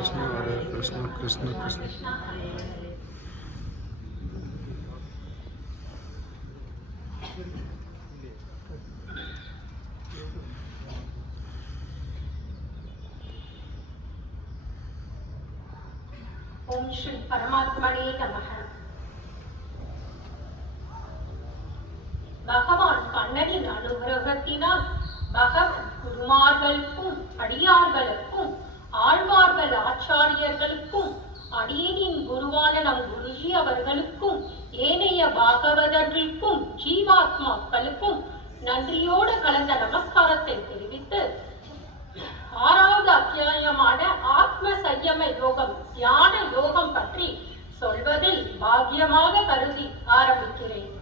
கிருஷ்ண ஹரே கிருஷ்ண கிருஷ்ண கிருஷ்ண ஓம் ஸ்ரீ பரமாத்மனே நமக பகவான் கண்ணனின் அனுகிரகத்தினால் பகவன் குருமார்களுக்கும் அடியார்களுக்கும் ஆழ்வார்கள் ஆச்சாரியர்களுக்கும் அடியனின் குருவான நம் குருஜி அவர்களுக்கும் ஏனைய பாகவதர்களுக்கும் ஜீவாத்மாக்களுக்கும் நன்றியோடு கலந்த நமஸ்காரத்தை தெரிவித்து ஆறாவது அத்தியாயமான ஆத்ம சையம யோகம் தியான யோகம் பற்றி சொல்வதில் பாக்கியமாக கருதி ஆரம்பிக்கிறேன்.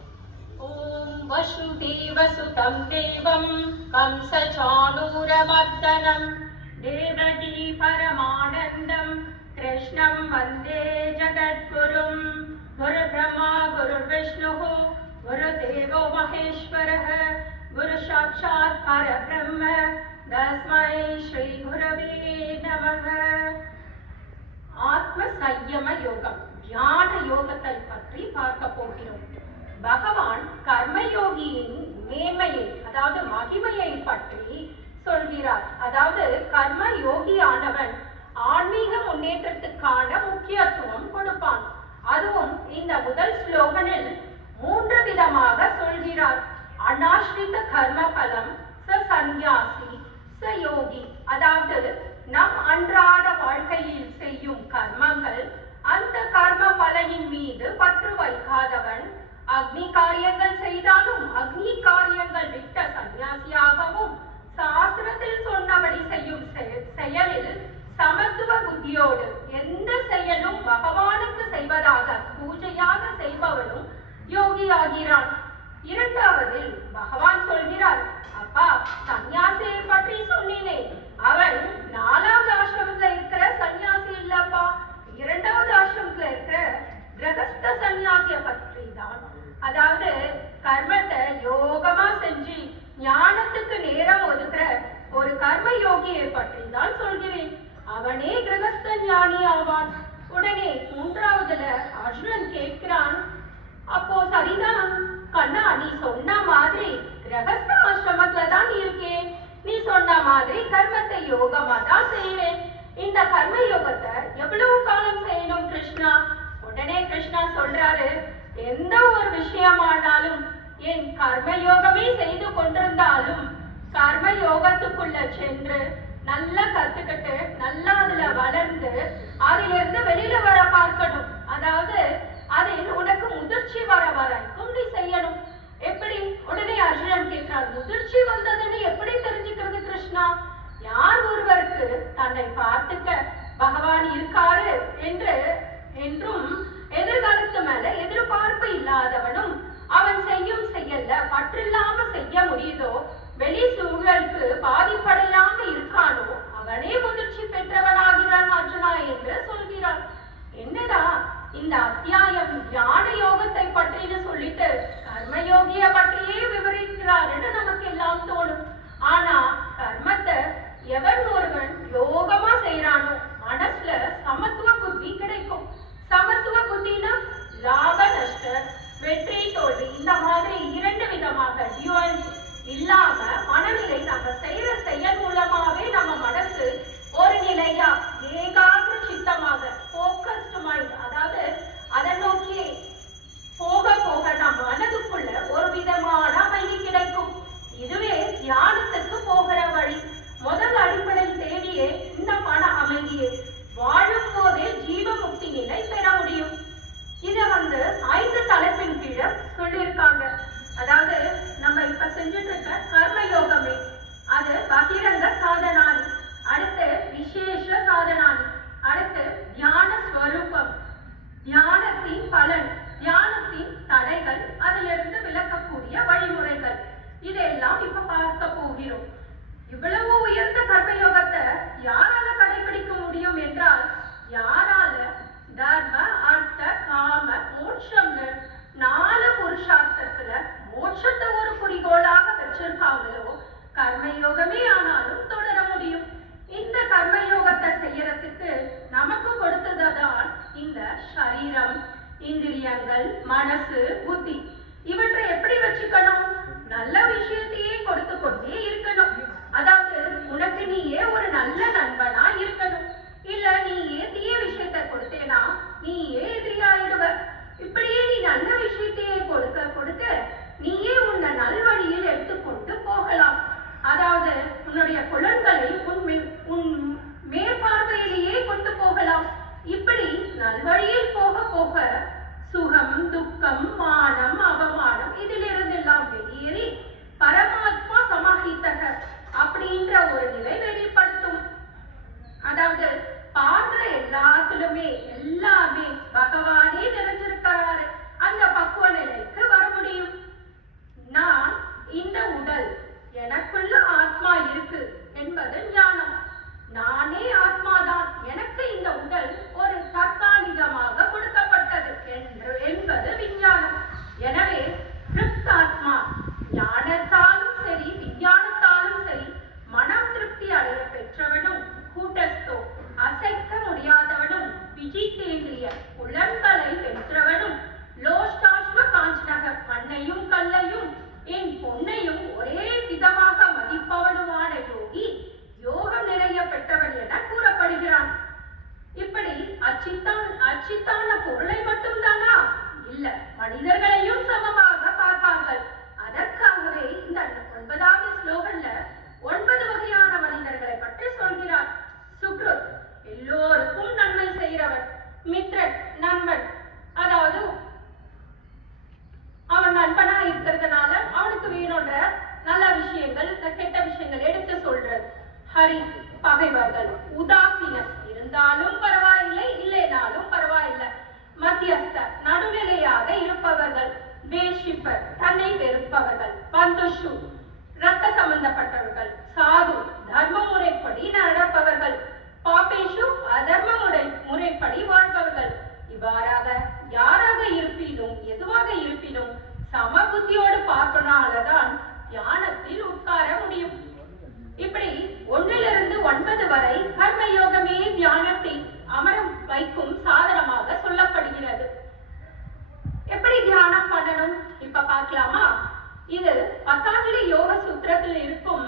ஓம் வசுதேவ சுதம் தேவம் கம்சச்சாணூரமர்தனம் தேவகி பரமானந்தம் கிருஷ்ணம் வந்தே ஜகத்குரும் குரு பிரம்மா குரு விஷ்ணு குரு தேவோ மகேஸ்வரः குரு சாட்சாத் பரபிரம்ம தஸ்மை ஸ்ரீ குரவே நமக ஆத்ம சையம யோகம் தியான யோகத்தை பற்றி பார்க்க போகிறோம் பகவான் கர்மயோகியின் மேன்மையை அதாவது மகிமையை பற்றி சொல்கிறார். அதாவது கர்ம யோகியானவன் ஆன்மீக முன்னேற்றத்துக்கான முக்கியத்துவம் கொடுப்பான். அதுவும் இந்த முதல் ஸ்லோகனில் மாதிரி கர்மத்தை யோகமா தான் செய்வேன். இந்த கர்ம யோகத்தை எவ்வளவு காலம் செய்யணும் கிருஷ்ணா? உடனே கிருஷ்ணா சொல்றாரு எந்த ஒரு விஷயமானாலும் என் கர்ம யோகமே செய்து கொண்டிருந்தாலும் கர்ம யோகத்துக்குள்ள சென்று நல்லா கத்துக்கிட்டு நல்லா அதுல வளர்ந்து அதுல இருந்து வெளியில வர பார்க்கணும். அதாவது அதில் உனக்கு முதிர்ச்சி வர வரைக்கும் நீ செய்யணும். எப்படி? உடனே அர்ஜுனன் கேட்கிறார் முதிர்ச்சி வந்ததுன்னு எப்படி கிருஷ்ணா யார் ஒருவருக்கு தன்னை பார்த்துக்க பகவான் இருக்காரு? என்று என்றும் எதிர்காலத்து மேல எதிர்பார்ப்பு இல்லாதவனும் அவன் செய்யும் செயல்ல பற்றில்லாம செய்ய முடியுதோ வெளி சூழலுக்கு பாதிப்பட இந்திரியங்கள் மனசு புத்தி. இவற்றை எப்படி வச்சுக்கணும்? நல்ல விஷயத்தையே கொடுத்து கொண்டே இருக்கணும். அதாவது உனக்கு நீயே ஒரு நல்ல நண்பனா இருக்கணும். இல்ல நீயே தீய விஷயத்தை கொடுத்தேனா நீயே எதிரியாயிடுவ. இப்படியே நீ நல்ல விஷயத்தையே கொடுக்க கொடுக்க நீயே உன்னை நல்வழியில் எடுத்துக்கொண்டு போகலாம். அதாவது உன்னுடைய புலன்களை உன் உன் மேற்பார்வையிலேயே கொண்டு போகலாம். இப்படி நல்வழியில் போக போக சுகம் துக்கம் மானம் அவமானம் இதிலிருந்து எல்லாம் வெளியேறி பார்க்கலாமா? இது பத்தாஞ்சலி யோக சூத்திரத்தில் இருக்கும்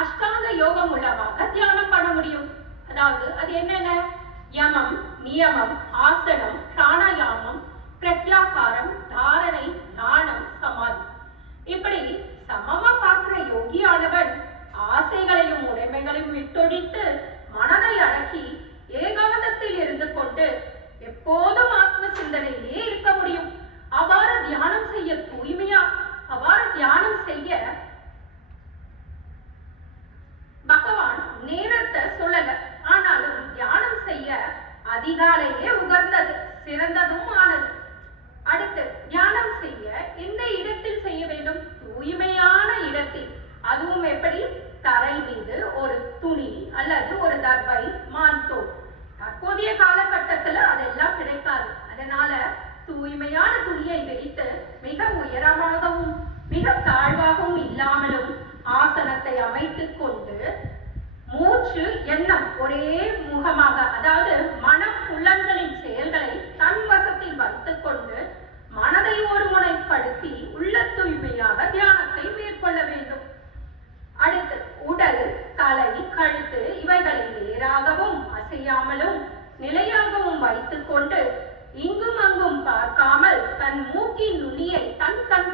அஷ்டாங்க யோகம் மூலமாக தியானம் பண்ண முடியும். அதாவது அது என்னென்ன? யமம் நியமம் ஆசனம் பிராணாயாமம் பிரத்யாகாரம் தாரணை நாணம் சமாதி. இப்படி சமமா பார்க்கிற யோகியானவன் ஆசைகளையும் உடைமைகளையும் விட்டொடித்து மனதை அடக்கி ஏகாந்தத்தில் இருந்து கொண்டு எப்போதும் தூய்மையான துணியை விரித்து மிக உயரமாகவும் மிக தாழ்வாகவும் இல்லாமலும் ஆசனத்தை அமைத்துக் கொண்டு மூச்சு எண்ணம் ஒரே முகமாக அதாவது மனம் புலன்களின் செயல்களை தன் வசத்தில் வைத்துக் கொண்டு மனதை ஒருமுனைப்படுத்தி உள்ள தூய்மையாக தியானத்தை மேற்கொள்ள வேண்டும். அடுத்து உடல் தலை கழுத்து இவைகளை நேராகவும் அசையாமலும் நிலையாகவும் வைத்துக் கொண்டு இங்கும் அங்கும் பார்க்காமல் தன் மூக்கின் நுனியை தன் தன்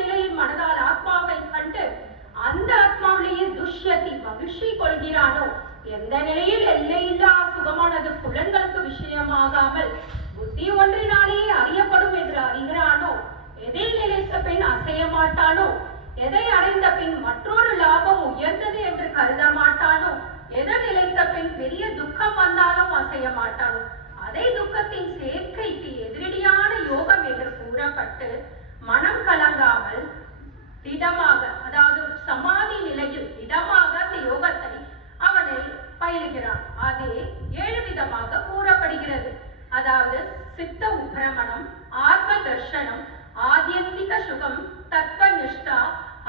நிலையில் மனதால் ஆத்மாவை கண்டு அந்த ஆத்மாவிலேயே துஷ்யத்தை மகிழ்ச்சி கொள்கிறானோ? எந்த நிலையில் எல்லையில்லா சுகமானது புலன்களுக்கு விஷயமாகாமல் புத்தி ஒன்றினாலேயே அறியப்படும் என்று அறிகிறானோ? எதை நினைத்த பின் அசைய மாட்டானோ? எதை அடைந்த பின் மற்றொரு லாபம் உயர்ந்தது என்று கருத மாட்டானோ? எதை நிலைத்த பின் பெரிய துக்கம் வந்தாலும் அசைய மாட்டானோ? அதை துக்கத்தின் சேர்க்கைக்கு எதிரடியான யோகம் என்று கூறப்பட்டு மனம் கலங்காமல் திடமாக அதாவது சமாதி நிலையில் திடமாக அந்த யோகத்தை அவனை பயிலுகிறான். அதே ஏழு விதமாக கூறப்படுகிறது. அதாவது சித்த உபிரமணம் ஆத்ம தர்ஷனம் ஆத்யந்திக சுகம் தத்துவ நிஷ்டா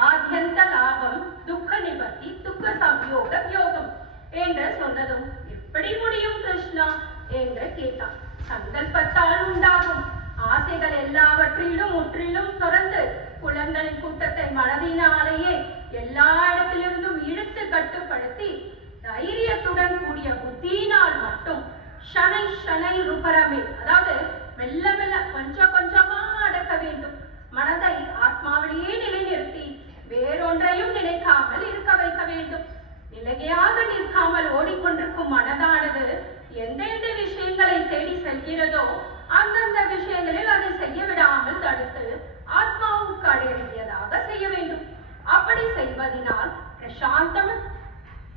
ஆத்யந்த லாபம் துக்க நிவர்த்தி துக்க சம்யோக யோகம் என்று சொன்னதும் எப்படி முடியும் கிருஷ்ணா? என்று கேட்டான். சங்கல்பத்தால் உண்டாகும். ஆசைகள் எல்லாவற்றிலும் முற்றிலும் துறந்து புலன்களின் கூட்டத்தை மனதினாலேயே எல்லா இடத்திலிருந்தும் இழுத்து கட்டுப்படுத்தி தைரியத்துடன் கூடிய புத்தியினால் மட்டும் ஷனை ஷனை ருபரமே. அதாவது மெல்ல மெல்ல கொஞ்சம் அப்படி பிரசாந்தம்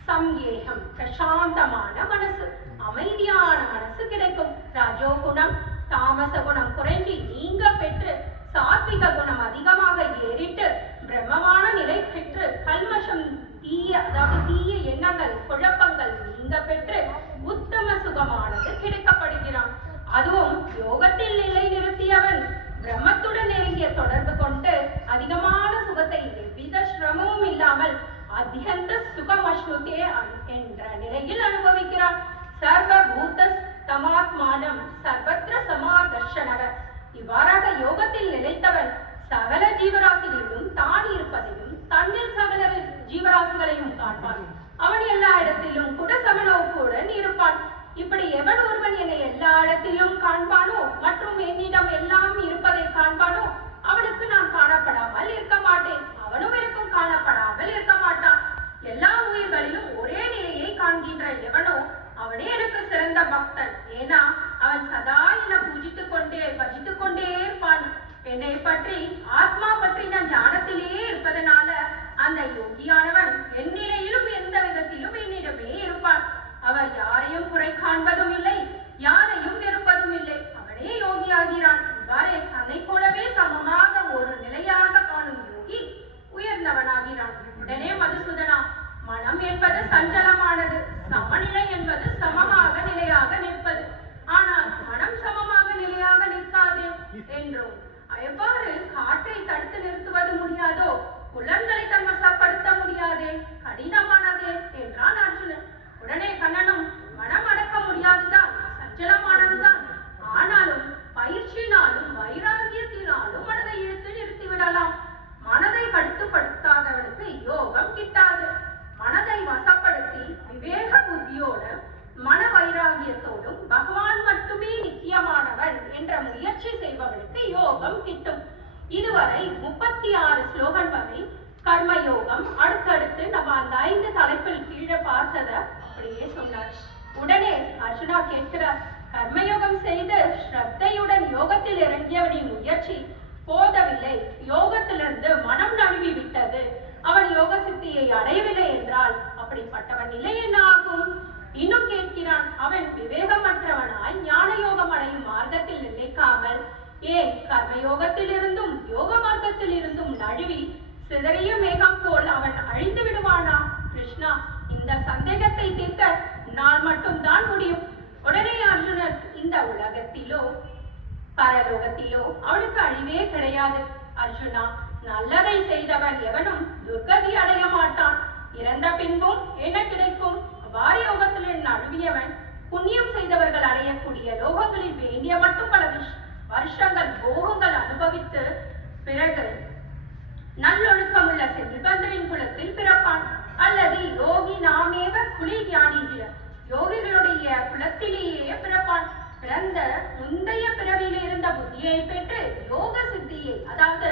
சம்யேகம் பிரசாந்தமான மனசு அமைதியான மனசு கிடைக்கும். ரஜோகுணம் தாமச குணம் குறைஞ்சி நீங்க பெற்று சாத்விக குணம் அதிகமாக ஏறிட்டு பிரம்மமான நிலை பெற்று கல்மஷம் தீய அதாவது தீய எண்ணங்கள் குழப்பங்கள் நீங்க பெற்று உத்தம சுகமானது கிடைக்கப்படுகிறான். அதுவும் யோகத்தில் நிலை நிறுத்தியவன் பிரம்மத்துடன் நெருங்கிய தொடர்பு கொண்டு அதிகமான அத்தியந்த சுகமஸ்னுதே என்ற நிலையில் அனுபவிக்கிறார். சர்வ பூத தமாத்மானம் சர்வத்திர சமாதர்ஷனவர் இவ்வாறாக யோகத்தில் நிலைத்தவன் சகல ஜீவராசி இதுவரை முப்பத்தி ஆறு ஸ்லோகன் வரை கர்மயோகம் அடுத்தடுத்து நம்ம அந்த ஐந்து தலைப்பில் கீழே பார்த்தத அப்படியே சொன்னார். உடனே அர்ஜுனா கேட்கிறார் கர்மயோகம் செய்து ஸ்ரத்தையுடன் யோகத்தில் இறங்கியவனின் முயற்சி போதவில்லை. யோகத்திலிருந்து மனம் நழுவி விட்டது அவன் யோக சித்தியை அடையவில்லை என்றால் அப்படிப்பட்டவன் நிலை என்ன ஆகும் இன்னும் கேட்கிறான் அவன் விவேகமற்றவனாய் ஞான யோகம் அடையும் மார்க்கத்தில் நிலைக்காமல் ஏன் கர்மயோகத்தில் இருந்தும் யோக மார்க்கத்தில் இருந்தும் நழுவி சிதறிய மேகம் போல் அவன் அழிந்து விடுவானா? கிருஷ்ணா இந்த சந்தேகத்தை தீர்க்க நான் மட்டும்தான் முடியும். உடனே அர்ஜுனன் இந்த உலகத்திலோ பரலோகத்திலோ அவளுக்கு அழிவே கிடையாது. அர்ஜுனா நல்லதை செய்தவன் எவனும் துர்கதி அடைய மாட்டான். இறந்த பின்பும் என்ன கிடைக்கும்? வாரியோகத்தில் நழுவியவன் புண்ணியம் செய்தவர்கள் அடையக்கூடிய லோகங்களில் வேண்டிய மட்டும் பல விஷயம் வருஷங்கள் போகங்கள் அனுபவித்து பிறகு நல்லொழுக்கமுள்ள செல்வந்தரின் குலத்தில் பிறப்பான். அல்லது யோகி நாமேவ குலி ஞானிகிற யோகிகளுடைய குலத்திலேயே பிறப்பான். பிறந்த முந்தைய பிறவியில் இருந்த புத்தியை பெற்று யோக சித்தியை அதாவது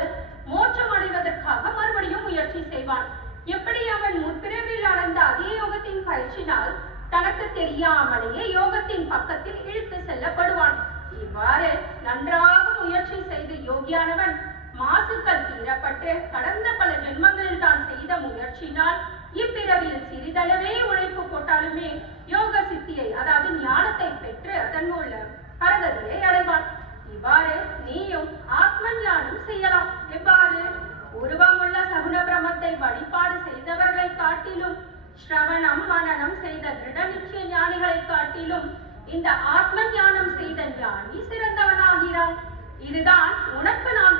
மோட்சம் அடைவதற்காக மறுபடியும் முயற்சி செய்வான். எப்படி அவன் முற்பிறவில் அடைந்த அதே யோகத்தின் பயிற்சினால் தனக்கு தெரியாமலேயே யோகத்தின் பக்கத்தில் இழுத்து செல்லப்படுவான். இவ்வாறு செய்து மாசுக்கள் தீரப்பட்டு கடந்த பல ஜென்மங்களில் தான் செய்த முயற்சியினால் இப்பிறவியில் சிறிதளவே உழைப்பு போட்டாலுமே யோக சித்தியை அதாவது ஞானத்தை பெற்று அதன் மூலம் பரகதியை அடைவான். இவ்வாறு நீயும் ஆத்ம ஞானம் செய்யலாம். எவ்வாறு? உருவமுள்ள சகுன பிரமத்தை வழிபாடு செய்தவர்களை காட்டிலும் ஸ்ரவணம் மனனம் செய்த திருட நிச்சய ஞானிகளை காட்டிலும் இந்த ஆத்ம ஞானம் செய்த ஞானி சிறந்தவனாகிறான். இதுதான் உனக்கு நான்